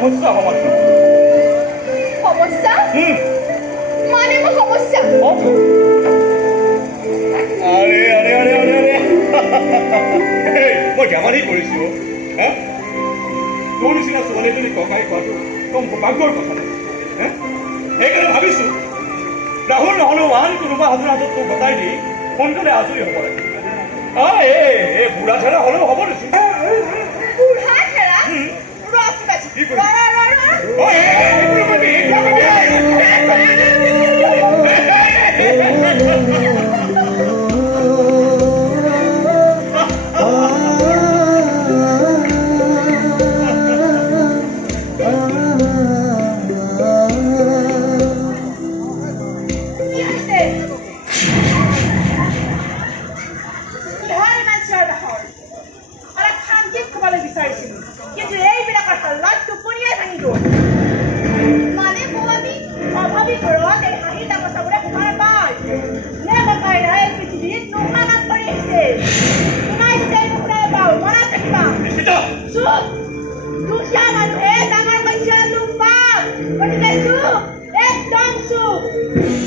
সমস্যা সমাধান সমস্যা মানে মোৰ সমস্যা আৰে আৰে আৰে আৰে আৰে মই ধেমালি কৰিছো হা তোৰ নিচিনা ছোৱালীজনী ককাই কোৱাটো কম ভাগ্যৰ কথা নাই সেইকাৰণে ভাবিছো ৰাহুল নহ'লেও আন কোনোবা হাজৰ হাতত তোক গতাই দি সোনকালে আজৰি হ'ব লাগে এই বুঢ়া ঠেৰা হ'লেও হ'ব দেচোন বুঢ়া ঠেৰা কিন্তু এইবিলাকৰ হাল্লাত টোপনিয়াই ভাঙি গ'ল মানে অভাৱী ঘৰত এই হাঁহি তামচাবোৰে সোমাই পায় নে ককাইৰা এই পৃথিৱীত নোহোৱাত কৰি আহিছে সোমাই যেতিয়া নুশুনাই পাওঁ মনত থাকিবা চুপ দুখীয়া মানুহে ডাঙৰ কৈছে লোক পাপ গতিকে চুপ একদম চুপ